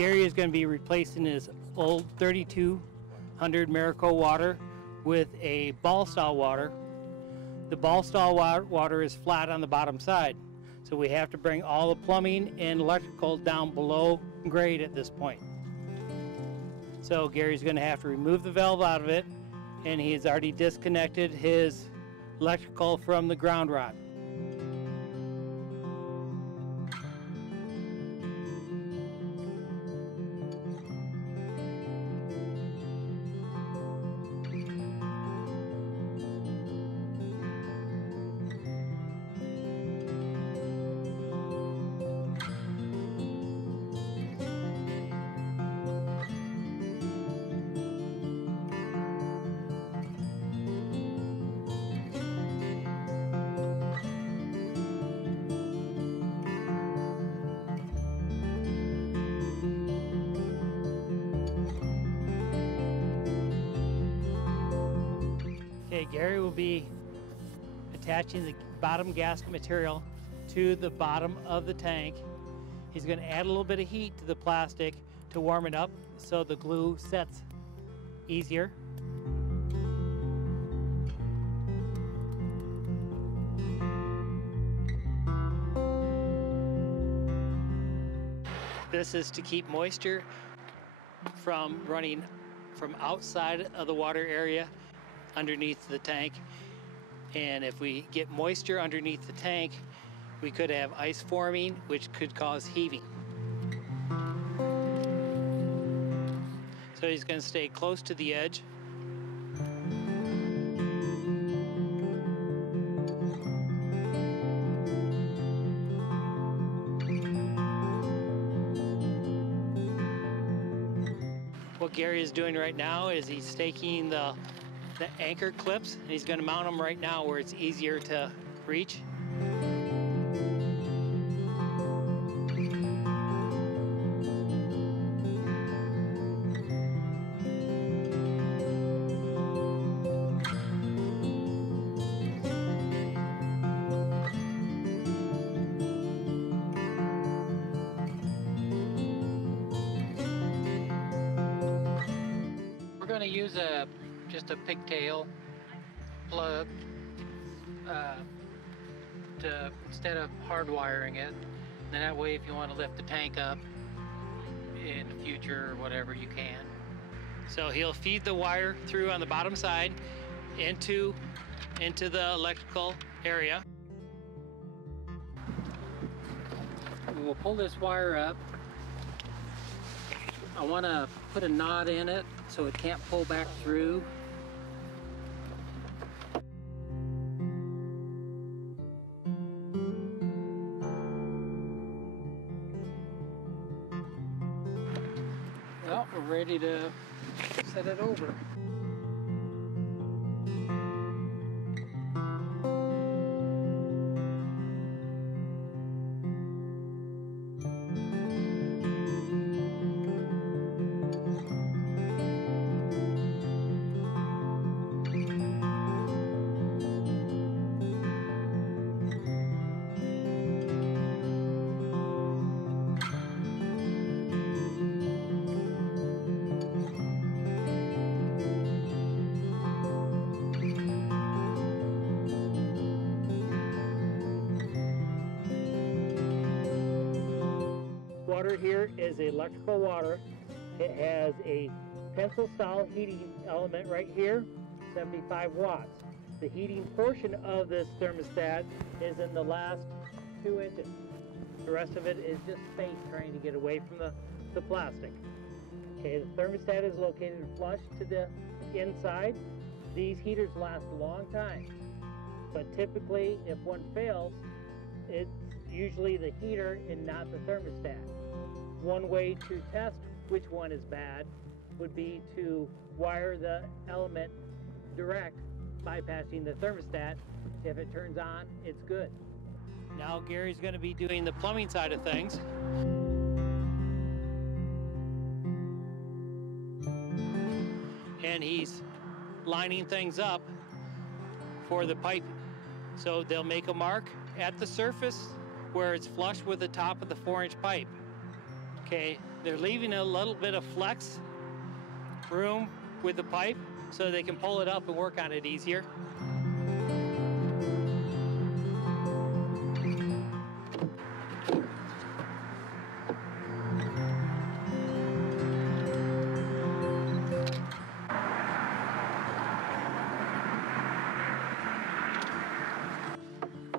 Gary is going to be replacing his old 3200 Miraco water with a ball style water. The ball style water is flat on the bottom side, so we have to bring all the plumbing and electrical down below grade at this point. So Gary's going to have to remove the valve out of it, and he's already disconnected his electrical from the ground rod. Okay, Gary will be attaching the bottom gasket material to the bottom of the tank. He's going to add a little bit of heat to the plastic to warm it up so the glue sets easier. This is to keep moisture from running from outside of the water area underneath the tank, and if we get moisture underneath the tank, we could have ice forming, which could cause heaving. So he's going to stay close to the edge. What Gary is doing right now is he's staking the anchor clips, and he's going to mount them right now where it's easier to reach. We're going to use just a pigtail plug instead of hardwiring it. And that way, if you want to lift the tank up in the future or whatever, you can. So he'll feed the wire through on the bottom side into the electrical area. We'll pull this wire up. I want to put a knot in it so it can't pull back through. Well, we're ready to set it over. Water here is electrical water. It has a pencil style heating element right here, 75 watts. The heating portion of this thermostat is in the last 2 inches. The rest of it is just space trying to get away from the plastic. Okay, the thermostat is located flush to the inside. These heaters last a long time, but typically if one fails, it's usually the heater and not the thermostat. One way to test which one is bad would be to wire the element direct, bypassing the thermostat. If it turns on, it's good. Now Gary's going to be doing the plumbing side of things. And he's lining things up for the pipe. So they'll make a mark at the surface where it's flush with the top of the 4-inch pipe. Okay, they're leaving a little bit of flex room with the pipe so they can pull it up and work on it easier.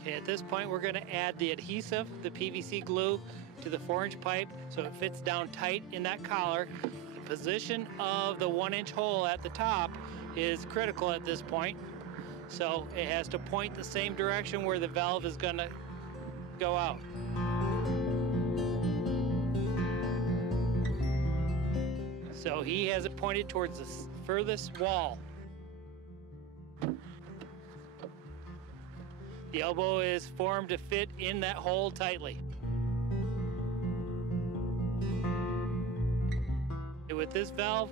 Okay, at this point we're going to add the adhesive, the PVC glue, to the 4-inch pipe so it fits down tight in that collar. The position of the 1-inch hole at the top is critical at this point. So it has to point the same direction where the valve is going to go out. So he has it pointed towards the furthest wall. The elbow is formed to fit in that hole tightly. With this valve,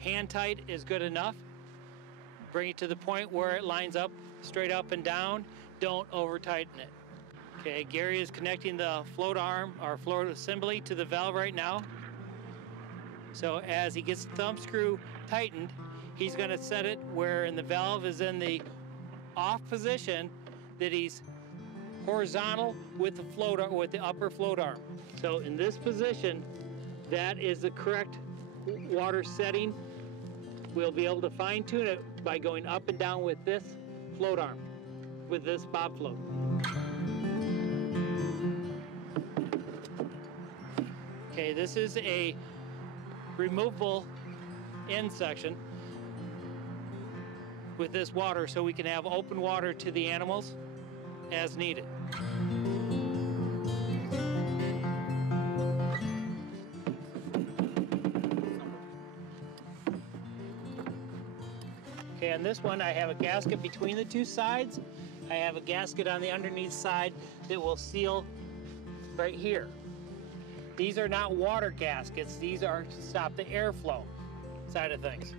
hand tight is good enough. Bring it to the point where it lines up straight up and down. Don't over tighten it. Okay, Gary is connecting the float arm or float assembly to the valve right now. So as he gets the thumb screw tightened, he's going to set it where the valve is in the off position that he's horizontal with the float, with the upper float arm. So in this position, that is the correct water setting. We'll be able to fine tune it by going up and down with this float arm, with this bob float. Okay, this is a removable end section with this water so we can have open water to the animals as needed. Okay, on this one I have a gasket between the two sides. I have a gasket on the underneath side that will seal right here. These are not water gaskets, these are to stop the airflow side of things.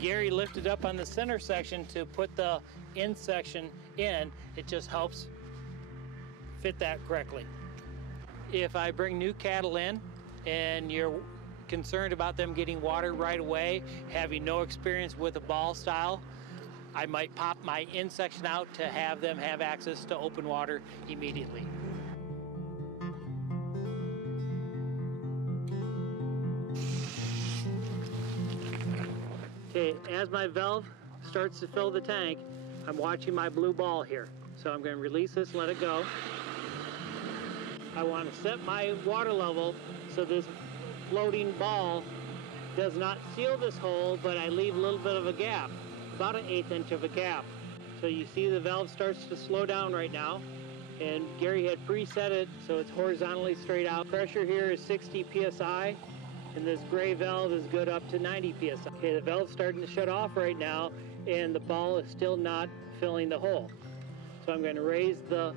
Gary lifted up on the center section to put the end section in. It just helps fit that correctly. If I bring new cattle in and you're concerned about them getting water right away, having no experience with a ball style, I might pop my end section out to have them have access to open water immediately. Okay, as my valve starts to fill the tank, I'm watching my blue ball here. So I'm going to release this, let it go. I want to set my water level so this floating ball does not seal this hole, but I leave a little bit of a gap, about an 1/8 inch of a gap. So you see the valve starts to slow down right now, and Gary had preset it so it's horizontally straight out. Pressure here is 60 psi, and this gray valve is good up to 90 psi. Okay, the valve's starting to shut off right now, and the ball is still not filling the hole. So I'm going to raise the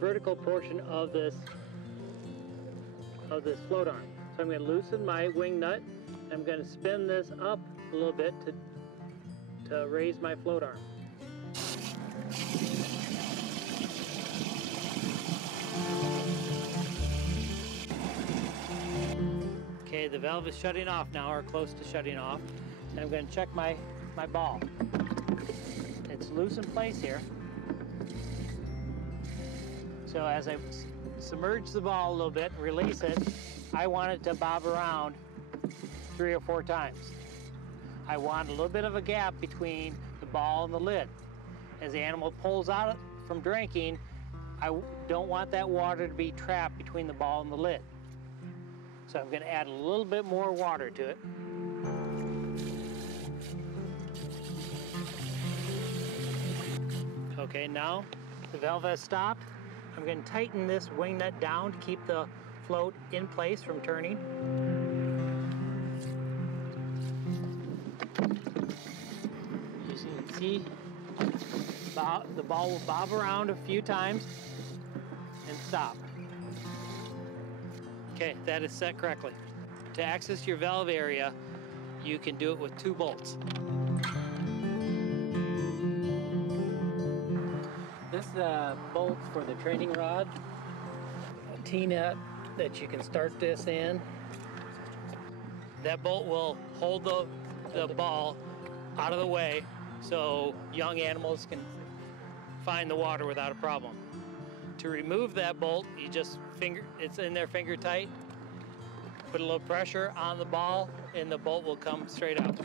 vertical portion of this float arm. So I'm going to loosen my wing nut. I'm going to spin this up a little bit to raise my float arm. Okay, the valve is shutting off now, or close to shutting off. And I'm going to check my ball. It's loose in place here. So as I submerge the ball a little bit and release it, I want it to bob around 3 or 4 times. I want a little bit of a gap between the ball and the lid. As the animal pulls out from drinking, I don't want that water to be trapped between the ball and the lid. So I'm going to add a little bit more water to it. Okay, now the valve has stopped. I'm going to tighten this wing nut down to keep the float in place from turning. As you can see, the ball will bob around a few times and stop. Okay, that is set correctly. To access your valve area, you can do it with 2 bolts. bolts for the training rod. A T-nut that you can start this in. That bolt will hold the ball out of the way so young animals can find the water without a problem. To remove that bolt, you just it's in there finger tight, put a little pressure on the ball and the bolt will come straight out.